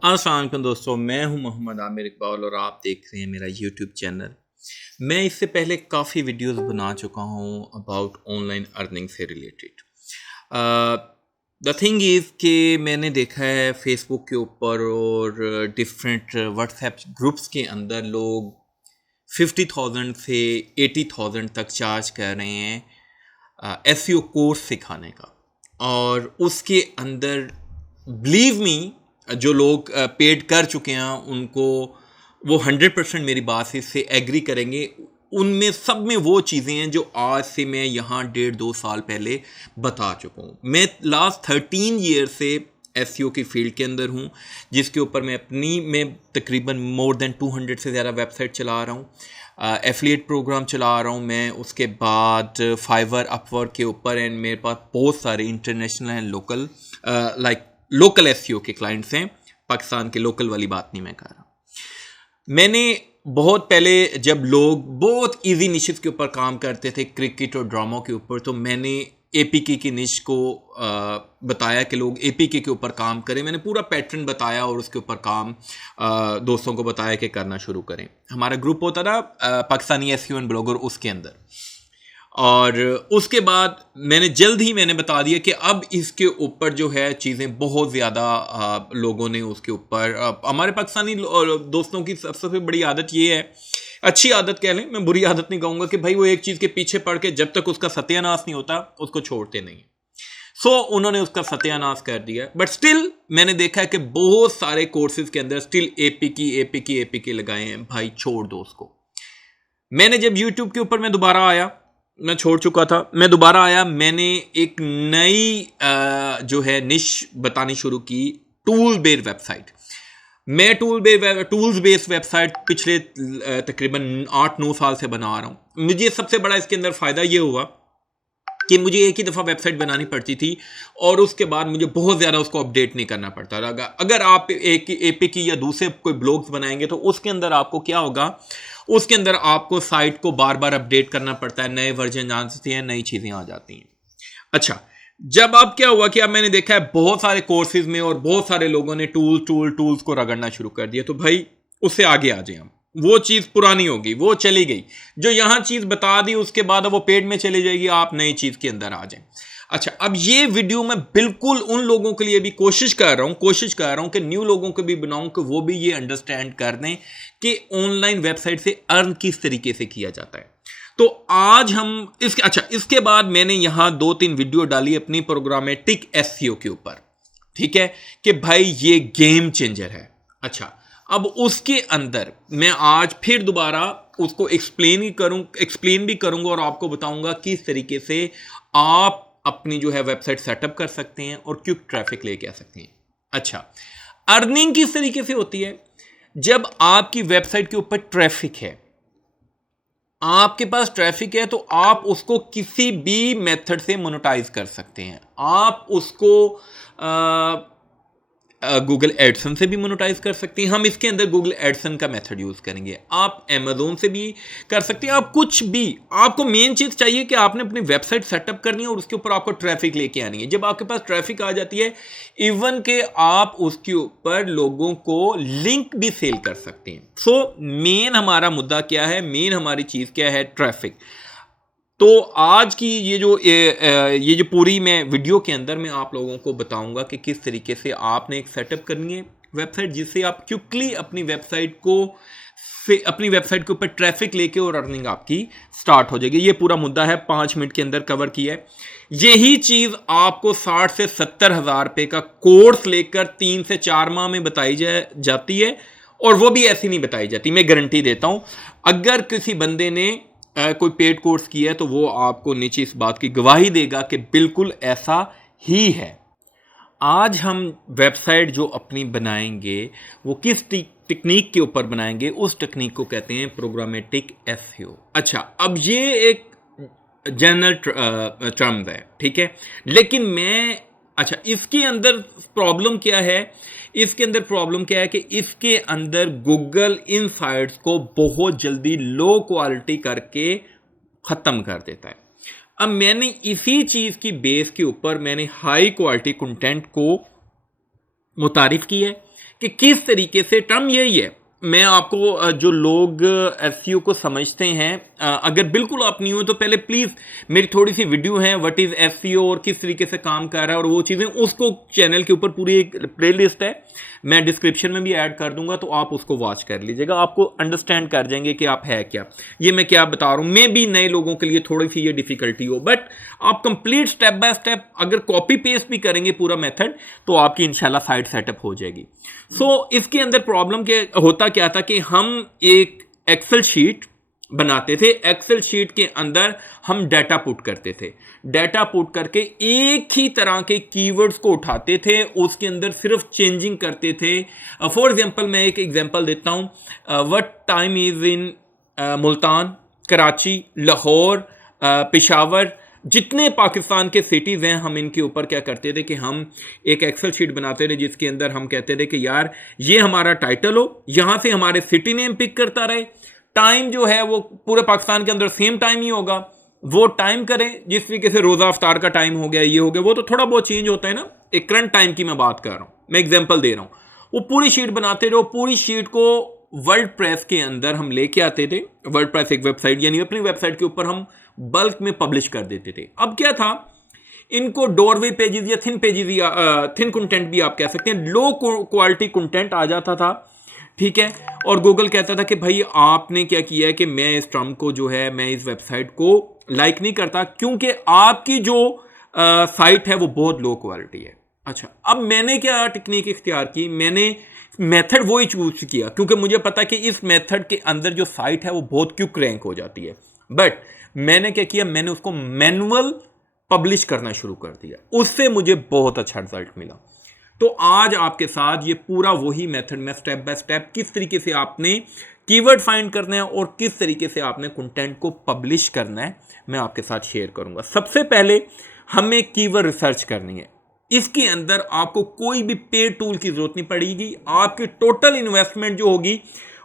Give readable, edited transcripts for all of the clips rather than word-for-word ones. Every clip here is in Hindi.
अस्सलाम वालेकुम दोस्तों, मैं हूं मोहम्मद आमिर इकबाल और आप देख रहे हैं मेरा यूट्यूब चैनल। मैं इससे पहले काफ़ी वीडियोस बना चुका हूं अबाउट ऑनलाइन अर्निंग से रिलेटेड। द थिंग इज़ कि मैंने देखा है फेसबुक के ऊपर और डिफरेंट व्हाट्सएप ग्रुप्स के अंदर लोग 50,000 से 80,000 तक चार्ज कर रहे हैं एसईओ कोर्स सिखाने का। और उसके अंदर बिलीव मी, जो लोग पेड कर चुके हैं उनको वो 100% मेरी बात से इससे एग्री करेंगे। उनमें सब में वो चीज़ें हैं जो आज से मैं यहाँ 1.5-2 साल पहले बता चुका हूँ। मैं लास्ट 13 ईयर से एसईओ की फील्ड के अंदर हूँ, जिसके ऊपर मैं तकरीबन मोर देन 200 से ज़्यादा वेबसाइट चला रहा हूँ, एफिलिएट प्रोग्राम चला रहा हूँ मैं। उसके बाद फाइवर अपवर्क के ऊपर एंड मेरे पास बहुत सारे international and local local SEO के क्लाइंट्स हैं। पाकिस्तान के लोकल वाली बात नहीं मैं कर रहा। मैंने बहुत पहले जब लोग बहुत इजी निशेस के ऊपर काम करते थे, क्रिकेट और ड्रामों के ऊपर, तो मैंने एपीके की निश को बताया कि लोग एपीके के ऊपर काम करें। मैंने पूरा पैटर्न बताया और उसके ऊपर काम दोस्तों को बताया कि करना शुरू करें। हमारा ग्रुप होता था पाकिस्तानी एसईओ एंड ब्लॉगर, उसके अंदर। और उसके बाद मैंने बता दिया कि अब इसके ऊपर जो है चीज़ें बहुत ज़्यादा लोगों ने उसके ऊपर हमारे पाकिस्तानी दोस्तों की सबसे बड़ी आदत ये है, अच्छी आदत कह लें, मैं बुरी आदत नहीं कहूँगा, कि भाई वो एक चीज़ के पीछे पड़ के जब तक उसका सत्यानाश नहीं होता उसको छोड़ते नहीं। सो उन्होंने उसका सत्यानाश कर दिया। बट स्टिल मैंने देखा है कि बहुत सारे कोर्सेज के अंदर स्टिल एपीके लगाए हैं। भाई छोड़ दो उसको। मैंने जब यूट्यूब के ऊपर मैं दोबारा आया, मैं छोड़ चुका था, मैं दोबारा आया, मैंने एक नई जो है निश बतानी शुरू की, टूल बेस्ड वेबसाइट। मैं टूल्स बेस्ड वेबसाइट पिछले तकरीबन 8-9 साल से बना रहा हूँ। मुझे सबसे बड़ा इसके अंदर फ़ायदा ये हुआ कि मुझे एक ही दफ़ा वेबसाइट बनानी पड़ती थी और उसके बाद मुझे बहुत ज़्यादा उसको अपडेट नहीं करना पड़ता था। अगर आप एक एपीके या दूसरे कोई ब्लॉग्स बनाएंगे तो उसके अंदर आपको क्या होगा, उसके अंदर आपको साइट को बार बार अपडेट करना पड़ता है, नए वर्जन आते हैं, नई चीज़ें आ जाती हैं। अच्छा, जब अब क्या हुआ कि अब मैंने देखा है बहुत सारे कोर्सेज में और बहुत सारे लोगों ने टूल्स को रगड़ना शुरू कर दिया, तो भाई उससे आगे आ जाए हम। वो चीज़ पुरानी होगी, वो चली गई। जो यहाँ चीज़ बता दी उसके बाद अब वो पेड में चली जाएगी, आप नई चीज़ के अंदर आ जाएं। अच्छा, अब ये वीडियो मैं बिल्कुल उन लोगों के लिए भी कोशिश कर रहा हूं कि न्यू लोगों को भी बनाऊं कि वो भी ये अंडरस्टैंड कर दें कि ऑनलाइन वेबसाइट से अर्न किस तरीके से किया जाता है। तो आज हम इसके बाद मैंने यहां 2-3 वीडियो डाली अपनी प्रोग्रामेटिक एसईओ के ऊपर, ठीक है, कि भाई ये गेम चेंजर है। अच्छा, अब उसके अंदर मैं आज फिर दोबारा उसको एक्सप्लेन भी करूंगा और आपको बताऊंगा किस तरीके से आप अपनी जो है वेबसाइट सेटअप कर सकते हैं और क्विक ट्रैफिक लेके आ सकते हैं। अच्छा, अर्निंग किस तरीके से होती है? जब आपकी वेबसाइट के ऊपर ट्रैफिक है, आपके पास ट्रैफिक है, तो आप उसको किसी भी मेथड से मोनेटाइज कर सकते हैं। आप उसको गूगल एडसन से भी मोनेटाइज कर सकते हैं। हम इसके अंदर गूगल एडसन का मेथड यूज़ करेंगे। आप अमेजोन से भी कर सकते हैं। आप कुछ भी, आपको मेन चीज़ चाहिए कि आपने अपनी वेबसाइट सेटअप करनी है और उसके ऊपर आपको ट्रैफिक लेके आनी है। जब आपके पास ट्रैफिक आ जाती है, इवन के आप उसके ऊपर लोगों को लिंक भी सेल कर सकते हैं। सो मेन हमारा मुद्दा क्या है, मेन हमारी चीज़ क्या है? ट्रैफिक। तो आज की ये जो पूरी मैं वीडियो के अंदर मैं आप लोगों को बताऊंगा कि किस तरीके से आपने एक सेटअप करनी है वेबसाइट, जिससे आप क्विकली अपनी वेबसाइट के ऊपर ट्रैफिक लेके और अर्निंग आपकी स्टार्ट हो जाएगी। ये पूरा मुद्दा है, 5 मिनट के अंदर कवर किया है। यही चीज़ आपको 60 से 70 हज़ार रुपये का कोर्स लेकर 3 से 4 माह में बताई जाती है, और वो भी ऐसी नहीं बताई जाती। मैं गारंटी देता हूं, अगर किसी बंदे ने कोई पेड कोर्स किया है तो वो आपको नीचे इस बात की गवाही देगा कि बिल्कुल ऐसा ही है। आज हम वेबसाइट जो अपनी बनाएंगे वो किस टेक्निक के ऊपर बनाएंगे, उस टेक्निक को कहते हैं प्रोग्रामेटिक एसईओ। अच्छा, अब ये एक जनरल टर्म है, ठीक है, लेकिन इसके अंदर प्रॉब्लम क्या है? कि इसके अंदर गूगल इन साइट्स को बहुत जल्दी लो क्वालिटी करके ख़त्म कर देता है। अब मैंने इसी चीज़ की बेस के ऊपर मैंने हाई क्वालिटी कंटेंट को मुतारिफ की है कि किस तरीके से टर्म यही है। मैं आपको जो लोग एसईओ को समझते हैं, अगर बिल्कुल आप नहीं हो तो पहले प्लीज़ मेरी थोड़ी सी वीडियो है व्हाट इज़ एसईओ और किस तरीके से काम कर रहा है और वो चीज़ें, उसको चैनल के ऊपर पूरी एक प्लेलिस्ट है, मैं डिस्क्रिप्शन में भी ऐड कर दूंगा, तो आप उसको वॉच कर लीजिएगा, आपको अंडरस्टैंड कर जाएंगे कि आप है क्या। ये मैं क्या बता रहा हूँ, मैं भी नए लोगों के लिए थोड़ी सी ये डिफिकल्टी हो, बट आप कंप्लीट स्टेप बाय स्टेप अगर कॉपी पेस्ट भी करेंगे पूरा मेथड तो आपकी इंशाल्लाह साइट सेटअप हो जाएगी। इसके अंदर प्रॉब्लम क्या होता क्या था कि हम एक एक्सेल शीट बनाते थे, एक्सेल शीट के अंदर हम डाटा पुट करते थे, डाटा पुट करके एक ही तरह के कीवर्ड्स को उठाते थे, उसके अंदर सिर्फ चेंजिंग करते थे। फॉर एग्जांपल मैं एक एग्जांपल देता हूं, what time is in Multan, Karachi, Lahore, Peshawar, जितने पाकिस्तान के सिटीज़ हैं, हम इनके ऊपर क्या करते थे कि हम एक एक्सेल शीट बनाते थे जिसके अंदर हम कहते थे कि यार ये हमारा टाइटल हो, यहाँ से हमारे सिटी नेम पिक करता रहे, टाइम जो है वो पूरे पाकिस्तान के अंदर सेम टाइम ही होगा, वो टाइम करें जिस तरीके से रोज़ा अफ्तार का टाइम हो गया, ये हो गया, वो तो थोड़ा बहुत चेंज होता है ना, एक करंट टाइम की मैं बात कर रहा हूँ, मैं एग्जाम्पल दे रहा हूँ। वो पूरी शीट बनाते रहो, पूरी शीट को वर्ल्ड प्रेस के अंदर हम लेके आते थे, वर्ल्ड प्रेस एक वेबसाइट, यानी अपनी वेबसाइट के ऊपर हम बल्क में पब्लिश कर देते थे। अब क्या था, इनको डोरवे पेजेस या थिन पेजेस या थिन कंटेंट भी आप कह सकते हैं, लो क्वालिटी कंटेंट आ जाता था, ठीक है, और गूगल कहता था कि भाई आपने क्या किया है कि मैं इस टर्म को जो है, मैं इस वेबसाइट को लाइक नहीं करता क्योंकि आपकी जो साइट है वो बहुत लो क्वालिटी है। अच्छा, अब मैंने क्या टेक्निक इख्तियार की, मैंने मेथड वो ही चूज किया क्योंकि मुझे पता कि इस मेथड के अंदर जो साइट है वो बहुत क्विक रैंक हो जाती है, बट मैंने क्या किया, मैंने उसको मैनुअल पब्लिश करना शुरू कर दिया, उससे मुझे बहुत अच्छा रिजल्ट मिला। तो आज आपके साथ ये पूरा वही मेथड, मैं स्टेप बाय स्टेप किस तरीके से आपने कीवर्ड फाइंड करना है और किस तरीके से आपने कंटेंट को पब्लिश करना है, मैं आपके साथ शेयर करूंगा। सबसे पहले हमें कीवर्ड रिसर्च करनी है, इसके अंदर आपको कोई भी पेड टूल की जरूरत नहीं पड़ेगी, आपकी टोटल इन्वेस्टमेंट जो होगी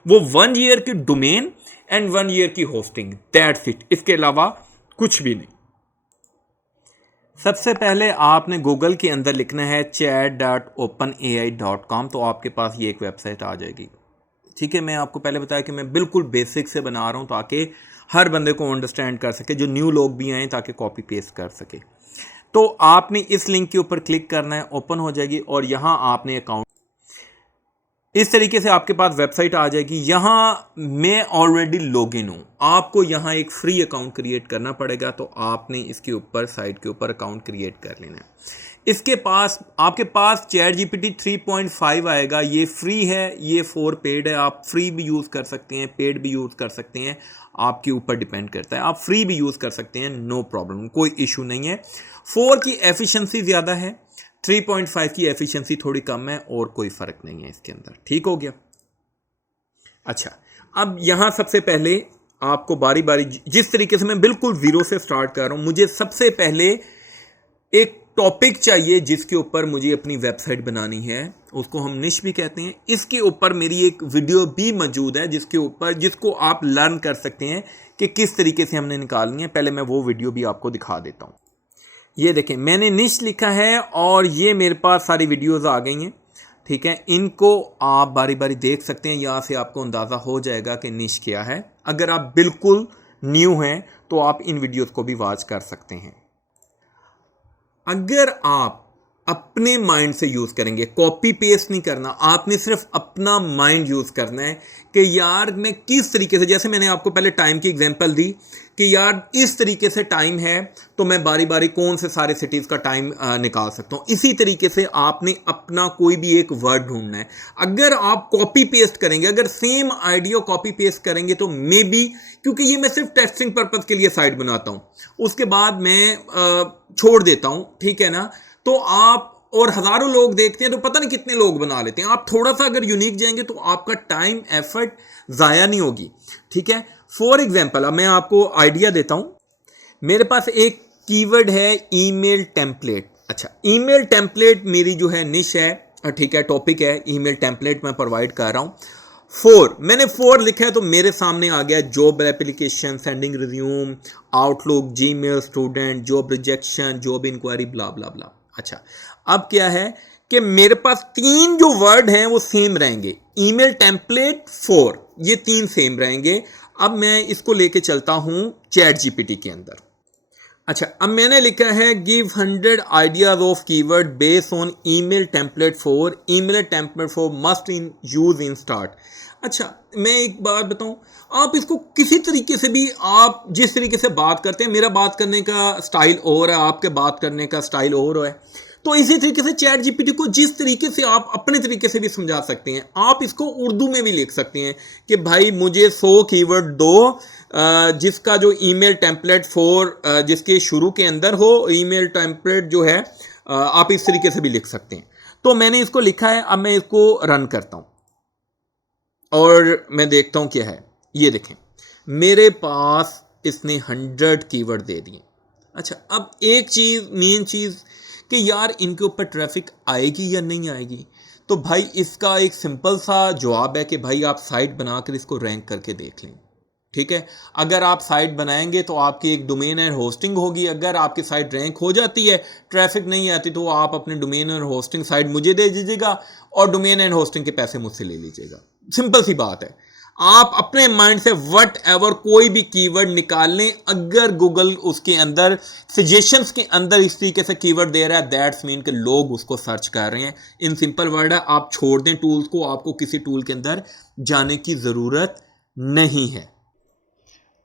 वो 1 ईयर की डोमेन एंड 1 ईयर की होस्टिंग, दैट्स इट, इसके अलावा कुछ भी नहीं। सबसे पहले आपने गूगल के अंदर लिखना है chat.openai.com, तो आपके पास ये एक वेबसाइट आ जाएगी, ठीक है। मैं आपको पहले बताया कि मैं बिल्कुल बेसिक से बना रहा हूँ ताकि हर बंदे को अंडरस्टैंड कर सके, जो न्यू लोग भी आए ताकि कॉपी पेस्ट कर सके। तो आपने इस लिंक के ऊपर क्लिक करना है, ओपन हो जाएगी और यहाँ आपने अकाउंट, इस तरीके से आपके पास वेबसाइट आ जाएगी। यहाँ मैं ऑलरेडी लॉगिन हूँ, आपको यहाँ एक फ्री अकाउंट क्रिएट करना पड़ेगा, तो आपने इसके ऊपर साइट के ऊपर अकाउंट क्रिएट कर लेना है। इसके पास आपके पास ChatGPT 3.5 आएगा, ये फ्री है, ये 4 पेड है, आप फ्री भी यूज़ कर सकते हैं, पेड भी यूज़ कर सकते हैं, आपके ऊपर डिपेंड करता है। आप फ्री भी यूज़ कर सकते हैं, नो प्रॉब्लम, कोई इशू नहीं है। 4 की एफिशिएंसी ज़्यादा है, 3.5 की एफिशिएंसी थोड़ी कम है, और कोई फ़र्क नहीं है इसके अंदर, ठीक हो गया। अच्छा, अब यहाँ सबसे पहले आपको बारी बारी, जिस तरीके से मैं बिल्कुल ज़ीरो से स्टार्ट कर रहा हूँ, मुझे सबसे पहले एक टॉपिक चाहिए जिसके ऊपर मुझे अपनी वेबसाइट बनानी है, उसको हम निश भी कहते हैं। इसके ऊपर मेरी एक वीडियो भी मौजूद है जिसके ऊपर, जिसको आप लर्न कर सकते हैं कि किस तरीके से हमने निकालनी है। पहले मैं वो वीडियो भी आपको दिखा देता हूँ। ये देखें, मैंने निश लिखा है और ये मेरे पास सारी वीडियोज़ आ गई हैं, ठीक है। इनको आप बारी बारी देख सकते हैं, यहाँ से आपको अंदाज़ा हो जाएगा कि निश क्या है। अगर आप बिल्कुल न्यू हैं तो आप इन वीडियोज़ को भी वॉच कर सकते हैं। अगर आप अपने माइंड से यूज़ करेंगे, कॉपी पेस्ट नहीं करना, आपने सिर्फ अपना माइंड यूज़ करना है कि यार मैं किस तरीके से, जैसे मैंने आपको पहले टाइम की एग्जांपल दी कि यार इस तरीके से टाइम है तो मैं बारी बारी कौन से सारे सिटीज़ का टाइम निकाल सकता हूँ। इसी तरीके से आपने अपना कोई भी एक वर्ड ढूंढना है। अगर आप कॉपी पेस्ट करेंगे, अगर सेम आइडिया कॉपी पेस्ट करेंगे तो मे बी, क्योंकि ये मैं सिर्फ टेस्टिंग पर्पज़ के लिए साइट बनाता हूँ, उसके बाद मैं छोड़ देता हूँ, ठीक है ना। तो आप, और हज़ारों लोग देखते हैं तो पता नहीं कितने लोग बना लेते हैं। आप थोड़ा सा अगर यूनिक जाएंगे तो आपका टाइम एफर्ट ज़ाया नहीं होगी, ठीक है। फॉर एग्जांपल, अब मैं आपको आइडिया देता हूँ। मेरे पास एक कीवर्ड है ईमेल टेम्पलेट। अच्छा, ईमेल टेम्पलेट मेरी जो है निश है, ठीक है, टॉपिक है, ईमेल टेम्पलेट मैं प्रोवाइड कर रहा हूँ। 4 मैंने 4 लिखा है तो मेरे सामने आ गया job application, sending resume, Outlook, Gmail, student, job rejection, job inquiry, blah blah blah. अच्छा, अब क्या है कि मेरे पास 3 जो वर्ड हैं वो सेम रहेंगे, ईमेल टेम्पलेट 4, ये 3 सेम रहेंगे। अब मैं इसको लेके चलता हूं चैट जीपीटी के अंदर। अच्छा, अब मैंने लिखा है give 100 ideas of keyword based on email template 4, email template 4 must in use in start. अच्छा, मैं एक बात बताऊं, आप इसको किसी तरीके से भी, आप जिस तरीके से बात करते हैं, मेरा बात करने का स्टाइल और है, आपके बात करने का स्टाइल और है, तो इसी तरीके से चैट जीपीटी को जिस तरीके से आप अपने तरीके से भी समझा सकते हैं। आप इसको उर्दू में भी लिख सकते हैं कि भाई मुझे 100 कीवर्ड दो जिसका जो ईमेल टेम्पलेट 4 जिसके शुरू के अंदर हो ईमेल टेम्पलेट जो है, आप इस तरीके से भी लिख सकते हैं। तो मैंने इसको लिखा है, अब मैं इसको रन करता हूं और मैं देखता हूं क्या है। ये देखें, मेरे पास इसने 100 कीवर्ड दे दिए। अच्छा, अब एक चीज़, मेन चीज़ कि यार इनके ऊपर ट्रैफिक आएगी या नहीं आएगी, तो भाई इसका एक सिंपल सा जवाब है कि भाई आप साइट बनाकर इसको रैंक करके देख लें। ठीक है, अगर आप साइट बनाएंगे तो आपकी एक डोमेन एंड होस्टिंग होगी। अगर आपकी साइट रैंक हो जाती है, ट्रैफिक नहीं आती, तो आप अपने डोमेन एंड होस्टिंग साइट मुझे दे दीजिएगा और डोमेन एंड होस्टिंग के पैसे मुझसे ले लीजिएगा। सिंपल सी बात है। आप अपने माइंड से वट एवर कोई भी कीवर्ड निकाल लें, अगर गूगल उसके अंदर सजेशंस के अंदर इस तरीके से कीवर्ड दे रहा है, दैट्स मीन कि लोग उसको सर्च कर रहे हैं। इन सिंपल वर्ड है, आप छोड़ दें टूल्स को, आपको किसी टूल के अंदर जाने की ज़रूरत नहीं है।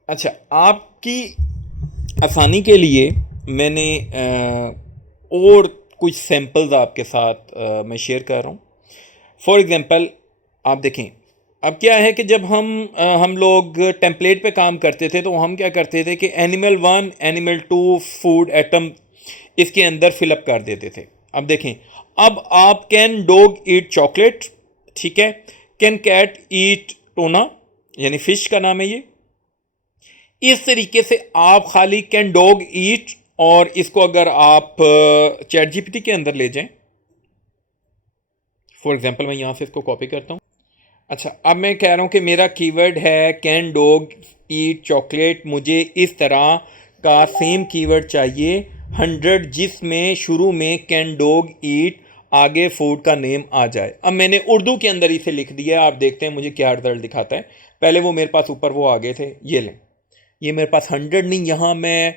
अच्छा, आपकी आसानी के लिए मैंने और कुछ सैम्पल्स आपके साथ मैं शेयर कर रहा हूँ। फॉर एग्ज़ाम्पल, आप देखें, अब क्या है कि जब हम लोग टेम्पलेट पे काम करते थे तो हम क्या करते थे कि एनिमल 1, एनिमल 2, फूड आइटम इसके अंदर फिलअप कर देते थे। अब देखें, अब आप कैन डॉग ईट चॉकलेट, ठीक है, कैन कैट ईट टोना, यानी फिश का नाम है ये। इस तरीके से आप खाली कैन डॉग ईट, और इसको अगर आप चैट जीपीटी के अंदर ले जाएं, फॉर एग्जांपल मैं यहां से इसको कॉपी करता हूं। अच्छा, अब मैं कह रहा हूं कि मेरा कीवर्ड है कैन डॉग ईट चॉकलेट, मुझे इस तरह का सेम कीवर्ड चाहिए 100 जिसमें शुरू में कैन डॉग ईट, आगे फूड का नेम आ जाए। अब मैंने उर्दू के अंदर इसे लिख दिया, आप देखते हैं मुझे क्या रिजल्ट दिखाता है। पहले वो मेरे पास ऊपर वो आगे थे, ये लें, ये मेरे पास 100 नहीं, यहाँ मैं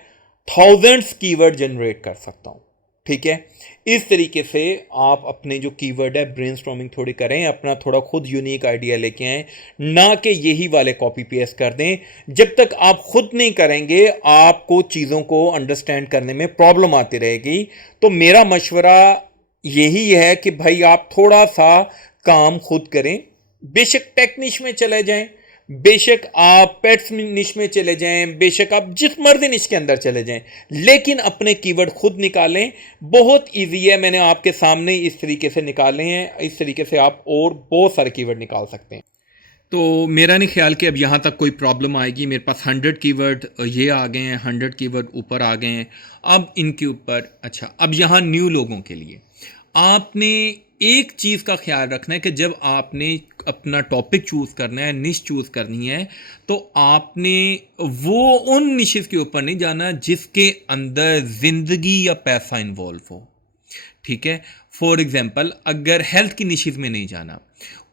थाउजेंड्स कीवर्ड जनरेट कर सकता हूँ। ठीक है, इस तरीके से आप अपने जो कीवर्ड है ब्रेनस्टॉर्मिंग थोड़ी करें, अपना थोड़ा खुद यूनिक आइडिया लेके आएँ, ना कि यही वाले कॉपी पेस्ट कर दें। जब तक आप खुद नहीं करेंगे आपको चीज़ों को अंडरस्टैंड करने में प्रॉब्लम आती रहेगी। तो मेरा मशवरा यही है कि भाई आप थोड़ा सा काम खुद करें, बेशक टेक निश में चले जाएं, बेशक आप पेट्स निश में चले जाएं, बेशक आप जिस मर्जी निश के अंदर चले जाएं, लेकिन अपने कीवर्ड खुद निकालें। बहुत इजी है, मैंने आपके सामने इस तरीके से निकाले हैं। इस तरीके से आप और बहुत सारे कीवर्ड निकाल सकते हैं। तो मेरा नहीं ख्याल कि अब यहाँ तक कोई प्रॉब्लम आएगी। मेरे पास 100 कीवर्ड ये आ गए हैं, 100 कीवर्ड ऊपर आ गए हैं। अब इनके ऊपर, अच्छा, अब यहाँ न्यू लोगों के लिए आपने एक चीज़ का ख्याल रखना है कि जब आपने अपना टॉपिक चूज़ करना है, निश चूज़ करनी है, तो आपने वो उन निशेस के ऊपर नहीं जाना जिसके अंदर ज़िंदगी या पैसा इन्वॉल्व हो। ठीक है, फॉर एग्जांपल अगर हेल्थ की निशेस में नहीं जाना,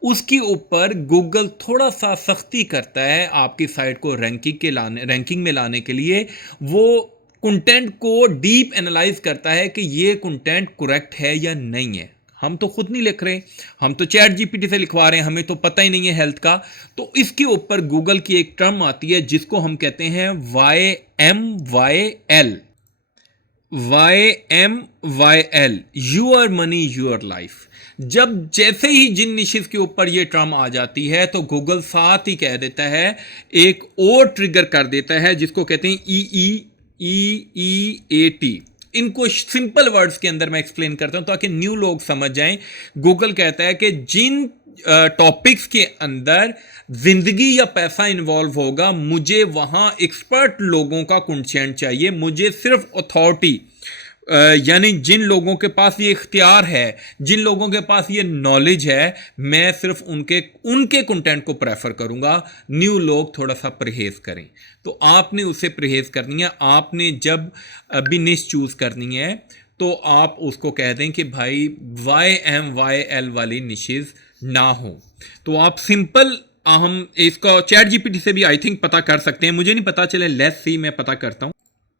उसके ऊपर गूगल थोड़ा सा सख्ती करता है आपकी साइट को रैंकिंग में लाने के लिए। वो कंटेंट को डीप एनालाइज करता है कि ये कंटेंट करेक्ट है या नहीं है। हम तो खुद नहीं लिख रहे, हम तो चैट जीपीटी से लिखवा रहे हैं, हमें तो पता ही नहीं है हेल्थ का। तो इसके ऊपर गूगल की एक टर्म आती है जिसको हम कहते हैं YMYL, YMYL, your money your life. जब जैसे ही जिन निशेस के ऊपर ये टर्म आ जाती है तो गूगल साथ ही कह देता है, एक और ट्रिगर कर देता है जिसको कहते हैं EEAT। इनको सिंपल वर्ड्स के अंदर मैं एक्सप्लेन करता हूं ताकि न्यू लोग समझ जाएं। गूगल कहता है कि जिन टॉपिक्स के अंदर जिंदगी या पैसा इन्वॉल्व होगा, मुझे वहां एक्सपर्ट लोगों का कंसेंट चाहिए। मुझे सिर्फ अथॉरिटी, यानी जिन लोगों के पास ये इख्तियार है, जिन लोगों के पास ये नॉलेज है, मैं सिर्फ उनके कंटेंट को प्रेफर करूंगा। न्यू लोग थोड़ा सा परहेज करें। तो आपने उससे परहेज करनी है। आपने जब भी निश चूज करनी है तो आप उसको कह दें कि भाई YMYL वाली निशेज ना हो। तो आप सिंपल हम इसका चैट जीपीटी से भी आई थिंक पता कर सकते हैं, मुझे नहीं पता, चले लेट्स सी मैं पता करता हूँ।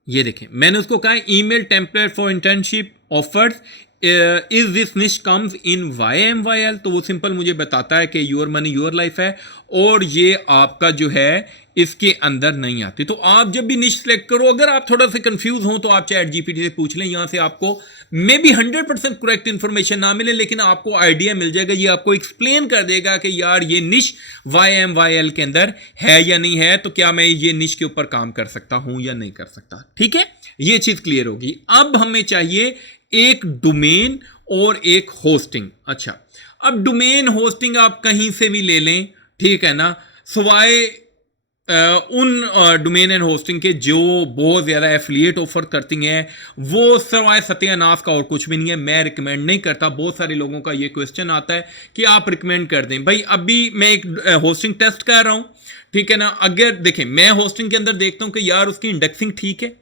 ये देखें, मैंने उसको कहा email template for internship offers is this निश कम्स इन YMYL, तो वो सिंपल मुझे बताता है कि योर मनी योर लाइफ है और ये आपका जो है इसके अंदर नहीं आती। तो आप जब भी निश सेलेक्ट करो, अगर आप थोड़ा सा कंफ्यूज हो तो आप चैट जीपीटी से पूछ लें, यहां से आपको मे बी 100% करेक्ट इन्फॉर्मेशन ना मिले, लेकिन आपको आइडिया मिल जाएगा, ये आपको एक्सप्लेन कर देगा कि यार ये निश YMYL के अंदर है या नहीं है, तो क्या मैं ये निश के ऊपर काम कर सकता हूं या नहीं कर सकता। ठीक है, ये चीज क्लियर होगी। अब हमें चाहिए एक डोमेन और एक होस्टिंग। अच्छा, अब डोमेन होस्टिंग आप कहीं से भी ले लें, ठीक है ना, सिवाय उन डोमेन एंड होस्टिंग के जो बहुत ज़्यादा एफिलिएट ऑफर करती हैं, वो सिवाय सत्यानाश का और कुछ भी नहीं है। मैं रिकमेंड नहीं करता। बहुत सारे लोगों का ये क्वेश्चन आता है कि आप रिकमेंड कर दें। भाई अभी मैं एक होस्टिंग टेस्ट कर रहा हूं, ठीक है ना, अगर देखें मैं होस्टिंग के अंदर देखता हूं कि यार उसकी इंडेक्सिंग ठीक है।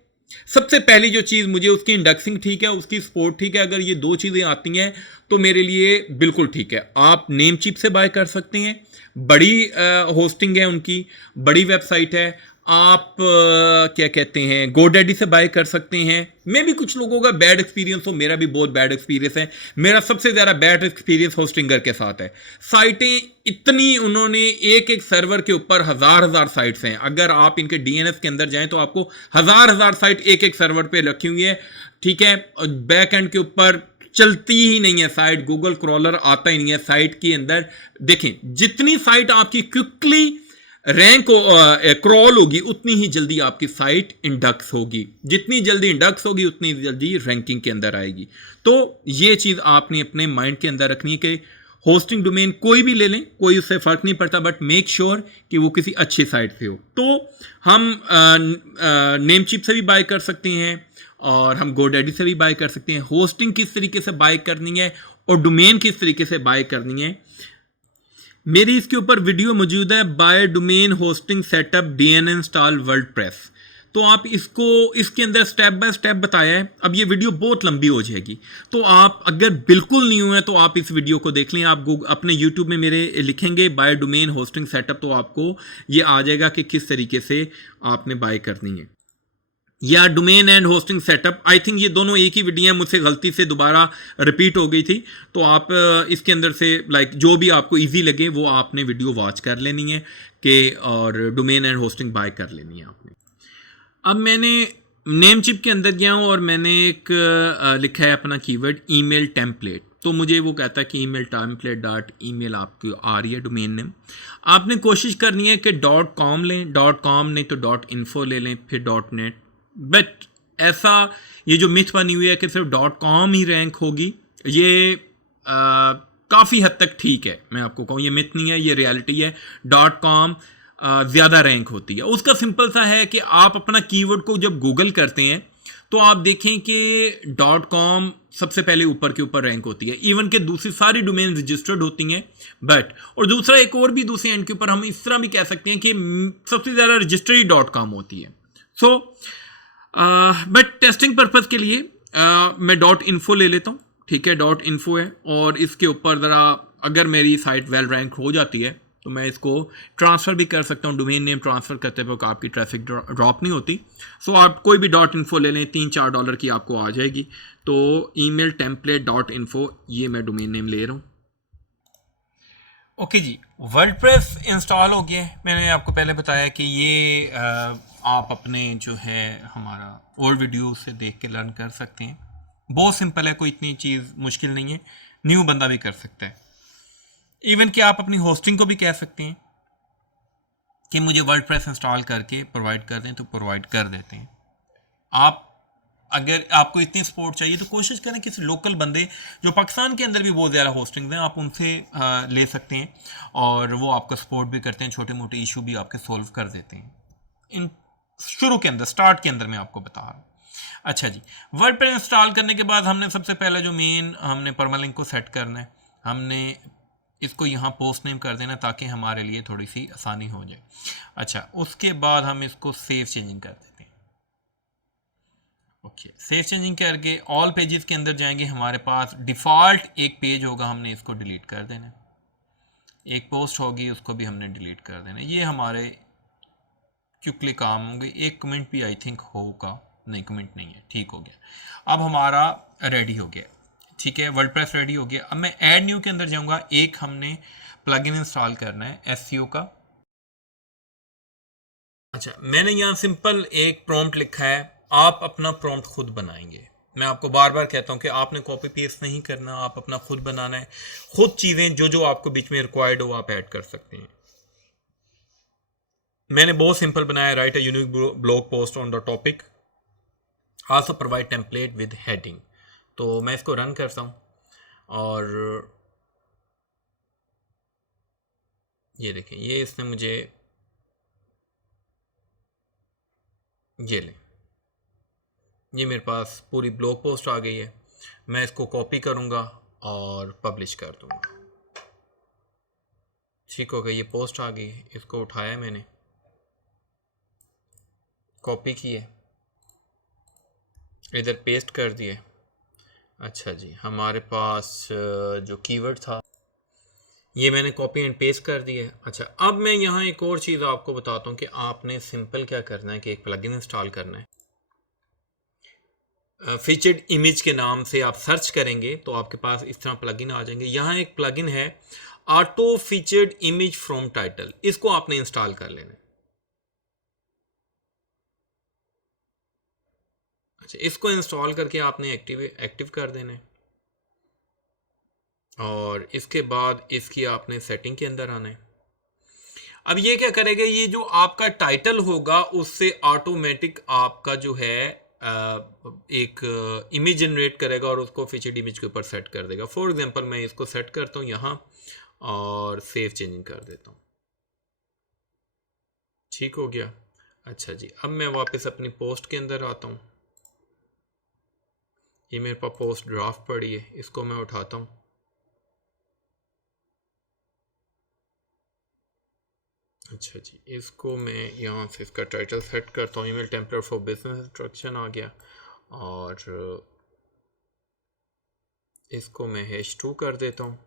सबसे पहली जो चीज़ मुझे उसकी इंडेक्सिंग ठीक है, उसकी सपोर्ट ठीक है। अगर ये दो चीज़ें आती हैं तो मेरे लिए बिल्कुल ठीक है। आप नेमचीप से बाय कर सकते हैं, बड़ी होस्टिंग है उनकी, बड़ी वेबसाइट है। आप क्या कहते हैं, गोडैडी से बाय कर सकते हैं। मैं भी कुछ लोगों का बैड एक्सपीरियंस हो, मेरा भी बहुत बैड एक्सपीरियंस है। मेरा सबसे ज़्यादा बैड एक्सपीरियंस होस्टिंगर के साथ है। साइटें इतनी, उन्होंने एक एक सर्वर के ऊपर हजार साइट्स हैं। अगर आप इनके डीएनएस के अंदर जाएं तो आपको हजार साइट एक एक सर्वर पे रखी हुई है, ठीक है। बैक एंड के ऊपर चलती ही नहीं है साइट, गूगल क्रॉलर आता ही नहीं है साइट के अंदर। देखें, जितनी साइट आपकी क्विकली रैंक क्रॉल होगी, उतनी ही जल्दी आपकी साइट इंडेक्स होगी। जितनी जल्दी इंडेक्स होगी उतनी जल्दी रैंकिंग के अंदर आएगी। तो ये चीज़ आपने अपने माइंड के अंदर रखनी है कि होस्टिंग डोमेन कोई भी ले लें, कोई उससे फ़र्क नहीं पड़ता, बट मेक श्योर कि वो किसी अच्छी साइट से हो। तो हम नेमचीप से भी बाय कर सकते हैं और हम गोडैडी से भी बाय कर सकते हैं। होस्टिंग किस तरीके से बाय करनी है और डोमेन किस तरीके से बाय करनी है, मेरी इसके ऊपर वीडियो मौजूद है, buy domain hosting setup DNS install WordPress. तो आप इसको, इसके अंदर स्टेप बाय स्टेप बताया है। अब ये वीडियो बहुत लंबी हो जाएगी, तो आप अगर बिल्कुल न्यू हैं तो आप इस वीडियो को देख लें। आप अपने यूट्यूब में मेरे लिखेंगे बाय डोमेन होस्टिंग सेटअप, तो आपको ये आ जाएगा कि किस तरीके से आपने बाय करनी है। या domain and hosting setup, I think ये दोनों एक ही वीडियो है, मुझसे गलती से दोबारा रिपीट हो गई थी। तो आप इसके अंदर से लाइक जो भी आपको इजी लगे वो आपने वीडियो वॉच कर लेनी है कि और डोमेन एंड होस्टिंग बाय कर लेनी है आपने। अब मैंने नेमचिप के अंदर गया हूँ और मैंने एक लिखा है अपना कीवर्ड ईमेल टेम्पलेट। तो मुझे वो कहता है कि ईमेल टेम्पलेट डॉट ईमेल आपकी आ रही है डोमेन नेम। आपने कोशिश करनी है कि .com लें, .com नहीं तो .info ले लें, फिर .net। बट ऐसा ये जो मिथ बनी हुई है कि सिर्फ .com ही रैंक होगी, ये काफ़ी हद तक ठीक है। मैं आपको कहूँ ये मिथ नहीं है, ये रियलिटी है। .com ज़्यादा रैंक होती है। उसका सिंपल सा है कि आप अपना कीवर्ड को जब गूगल करते हैं तो आप देखें कि .com सबसे पहले ऊपर के ऊपर रैंक होती है, इवन कि दूसरी सारी डोमेन रजिस्टर्ड होती हैं। बट और दूसरा एक और भी दूसरे एंड के ऊपर हम इस तरह भी कह सकते हैं कि सबसे ज़्यादा रजिस्टर्ड .com होती है। सो बट टेस्टिंग पर्पज़ के लिए मैं .info ले लेता हूँ, ठीक है। .info है और इसके ऊपर ज़रा अगर मेरी साइट वेल रैंक हो जाती है तो मैं इसको ट्रांसफ़र भी कर सकता हूँ। डोमेन नेम ट्रांसफ़र करते वक्त आपकी ट्रैफिक ड्रॉप नहीं होती। सो आप कोई भी .info ले लें, $3-4 की आपको आ जाएगी। तो ईमेल टेम्पलेट .info ये मैं डोमेन नेम ले रहा हूँ। ओके जी, वर्डप्रेस इंस्टॉल हो गया है। मैंने आपको पहले बताया कि ये आप अपने जो है हमारा ओल्ड वीडियो से देख के लर्न कर सकते हैं। बहुत सिंपल है, कोई इतनी चीज़ मुश्किल नहीं है, न्यू बंदा भी कर सकता है। इवन कि आप अपनी होस्टिंग को भी कह सकते हैं कि मुझे वर्डप्रेस इंस्टॉल करके प्रोवाइड कर दें, तो प्रोवाइड कर देते हैं। आप अगर आपको इतनी सपोर्ट चाहिए तो कोशिश करें किसी लोकल बंदे जो पाकिस्तान के अंदर भी बहुत ज़्यादा होस्टिंग हैं, आप उनसे ले सकते हैं और वो आपका सपोर्ट भी करते हैं, छोटे मोटे इशू भी आपके सोल्व कर देते हैं। इन शुरू के अंदर, स्टार्ट के अंदर मैं आपको बता रहा हूँ। अच्छा जी, वर्डप्रेस इंस्टॉल करने के बाद हमने सबसे पहले जो मेन हमने परमालिंक को सेट करना है, हमने इसको यहाँ पोस्ट नेम कर देना ताकि हमारे लिए थोड़ी सी आसानी हो जाए। अच्छा, उसके बाद हम इसको सेव चेंजिंग कर देते हैं। ओके, सेव चेंजिंग करके ऑल पेजेस के अंदर जाएंगे, हमारे पास डिफ़ॉल्ट एक पेज होगा, हमने इसको डिलीट कर देना। एक पोस्ट होगी, उसको भी हमने डिलीट कर देना। ये हमारे क्विकली काम होंगे। एक कमेंट भी आई थिंक होगा, नहीं कमेंट नहीं है, ठीक हो गया। अब हमारा रेडी हो गया, ठीक है, वर्डप्रेस रेडी हो गया। अब मैं ऐड न्यू के अंदर जाऊंगा। एक हमने प्लगइन इंस्टॉल करना है एसईओ का। अच्छा, मैंने यहाँ सिंपल एक प्रॉम्प्ट लिखा है, आप अपना प्रॉम्प्ट खुद बनाएंगे। मैं आपको बार बार कहता हूँ कि आपने कॉपी पेस्ट नहीं करना, आप अपना खुद बनाना है। खुद चीज़ें जो जो आपको बीच में रिक्वायर्ड हो आप ऐड कर सकते हैं। मैंने बहुत सिंपल बनाया, right a unique blog post on the topic, also provide template with heading. तो मैं इसको रन करता हूँ और ये देखें, ये इसने मुझे, ये लें, ये मेरे पास पूरी ब्लॉग पोस्ट आ गई है। मैं इसको कॉपी करूँगा और पब्लिश कर दूँगा। ठीक हो गया, ये पोस्ट आ गई है। इसको उठाया मैंने, कॉपी किए, इधर पेस्ट कर दिए। अच्छा जी, हमारे पास जो कीवर्ड था ये मैंने कॉपी एंड पेस्ट कर दिए। अच्छा, अब मैं यहाँ एक और चीज़ आपको बताता हूँ कि आपने सिंपल क्या करना है कि एक प्लगइन इंस्टॉल करना है। फीचर्ड इमेज के नाम से आप सर्च करेंगे तो आपके पास इस तरह प्लगइन आ जाएंगे। यहाँ एक प्लगइन है auto featured image from title, इसको आपने इंस्टॉल कर लेना है। अच्छा, इसको इंस्टॉल करके आपने एक्टिव कर देना है और इसके बाद इसकी आपने सेटिंग के अंदर आना है। अब ये क्या करेगा, ये जो आपका टाइटल होगा उससे ऑटोमेटिक आपका जो है एक इमेज जनरेट करेगा और उसको फीचर्ड इमेज के ऊपर सेट कर देगा। फॉर एग्जांपल मैं इसको सेट करता हूँ यहाँ और सेव चेंजिंग कर देता हूँ। ठीक हो गया। अच्छा जी, अब मैं वापस अपनी पोस्ट के अंदर आता हूँ। ये मेरे पास पोस्ट ड्राफ्ट पड़ी है, इसको मैं उठाता हूँ। अच्छा जी, इसको मैं यहाँ से इसका टाइटल सेट करता हूँ, email template for business instruction आ गया और इसको मैं H2 कर देता हूँ,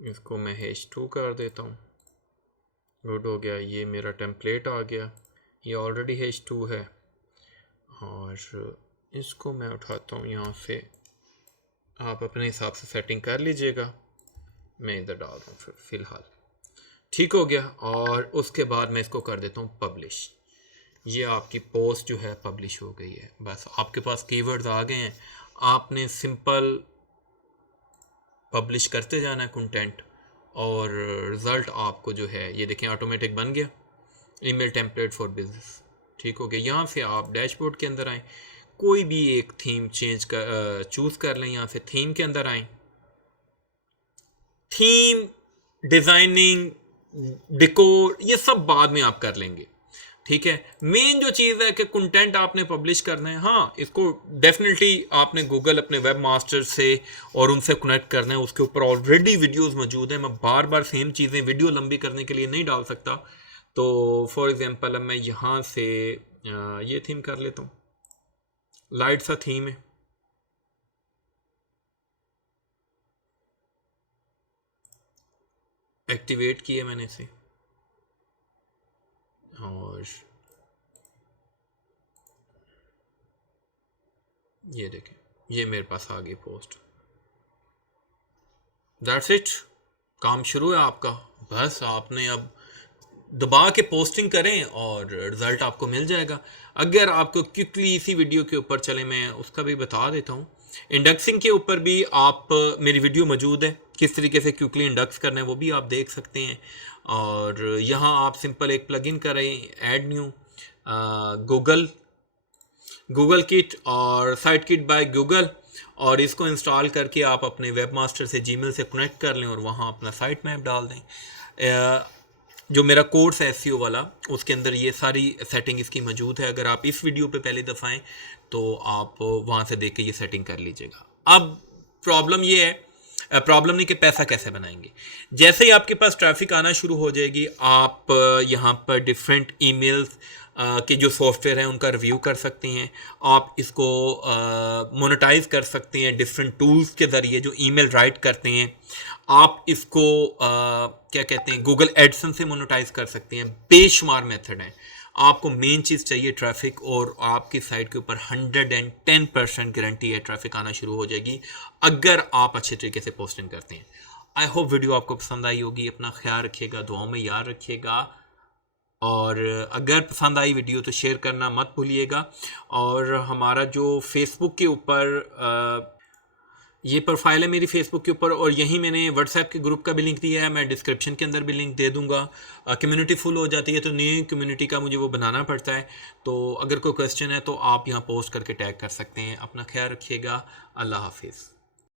इसको मैं H2 कर देता हूँ। गुड हो गया, ये मेरा टेम्पलेट आ गया, ये ऑलरेडी H2 है और इसको मैं उठाता हूँ यहाँ से। आप अपने हिसाब से सेटिंग कर लीजिएगा, मैं इधर डाल रहा हूँ फिर फ़िलहाल। ठीक हो गया और उसके बाद मैं इसको कर देता हूँ पब्लिश। ये आपकी पोस्ट जो है पब्लिश हो गई है। बस आपके पास कीवर्ड्स आ गए हैं, आपने सिंपल पब्लिश करते जाना है कंटेंट और रिज़ल्ट आपको जो है ये देखें ऑटोमेटिक बन गया, ईमेल टेम्पलेट फॉर बिजनेस। ठीक हो गया। यहाँ से आप डैशबोर्ड के अंदर आएँ, कोई भी एक थीम चूज़ कर लें। यहाँ से थीम के अंदर आएँ, थीम, डिज़ाइनिंग, डिकोर, ये सब बाद में आप कर लेंगे। ठीक है, मेन जो चीज़ है कि कंटेंट आपने पब्लिश करना है। हाँ, इसको डेफिनेटली आपने गूगल अपने वेब मास्टर से और उनसे कनेक्ट करना है। उसके ऊपर ऑलरेडी वीडियोस मौजूद हैं, मैं बार बार सेम चीज़ें वीडियो लंबी करने के लिए नहीं डाल सकता। तो फॉर एग्जांपल अब मैं यहाँ से ये थीम कर लेता हूँ, लाइट सा थीम है। एक्टिवेट किया मैंने इसे और ये देखें, ये मेरे पास आ गई पोस्ट। दैट्स इट, काम शुरू है आपका। बस आपने अब दबा के पोस्टिंग करें और रिज़ल्ट आपको मिल जाएगा। अगर आपको क्विकली इसी वीडियो के ऊपर चले, मैं उसका भी बता देता हूँ। इंडेक्सिंग के ऊपर भी आप मेरी वीडियो मौजूद है, किस तरीके से क्विकली इंडेक्स करना है वो भी आप देख सकते हैं। और यहाँ आप सिंपल एक प्लगइन करें, ऐड न्यू गूगल किट और साइट किट बाय गूगल, और इसको इंस्टॉल करके आप अपने वेब मास्टर से जीमेल से कनेक्ट कर लें और वहाँ अपना साइट मैप डाल दें। जो मेरा कोर्स है एसईओ वाला, उसके अंदर ये सारी सेटिंग इसकी मौजूद है। अगर आप इस वीडियो पे पहली दफ़ा आएँ तो आप वहाँ से देख के ये सेटिंग कर लीजिएगा। अब प्रॉब्लम ये है, प्रॉब्लम नहीं कि पैसा कैसे बनाएंगे। जैसे ही आपके पास ट्रैफिक आना शुरू हो जाएगी, आप यहाँ पर डिफरेंट ईमेल्स के जो सॉफ्टवेयर हैं उनका रिव्यू कर सकते हैं। आप इसको मोनेटाइज कर सकते हैं डिफरेंट टूल्स के ज़रिए जो ईमेल राइट करते हैं। आप इसको क्या कहते हैं, गूगल एडसेंस से मोनेटाइज कर सकते हैं। बेशुमार मेथड हैं। आपको मेन चीज़ चाहिए ट्रैफिक, और आपकी साइट के ऊपर 110% गारंटी है ट्रैफिक आना शुरू हो जाएगी अगर आप अच्छे तरीके से पोस्टिंग करते हैं। आई होप वीडियो आपको पसंद आई होगी। अपना ख्याल रखिएगा, दुआओं में याद रखिएगा, और अगर पसंद आई वीडियो तो शेयर करना मत भूलिएगा। और हमारा जो फेसबुक के ऊपर ये प्रोफाइल है मेरी फेसबुक के ऊपर, और यहीं मैंने व्हाट्सएप के ग्रुप का भी लिंक दिया है, मैं डिस्क्रिप्शन के अंदर भी लिंक दे दूंगा। कम्युनिटी फुल हो जाती है तो नई कम्युनिटी का मुझे वो बनाना पड़ता है। तो अगर कोई क्वेश्चन है तो आप यहाँ पोस्ट करके टैग कर सकते हैं। अपना ख्याल रखिएगा। अल्लाह हाफिज़।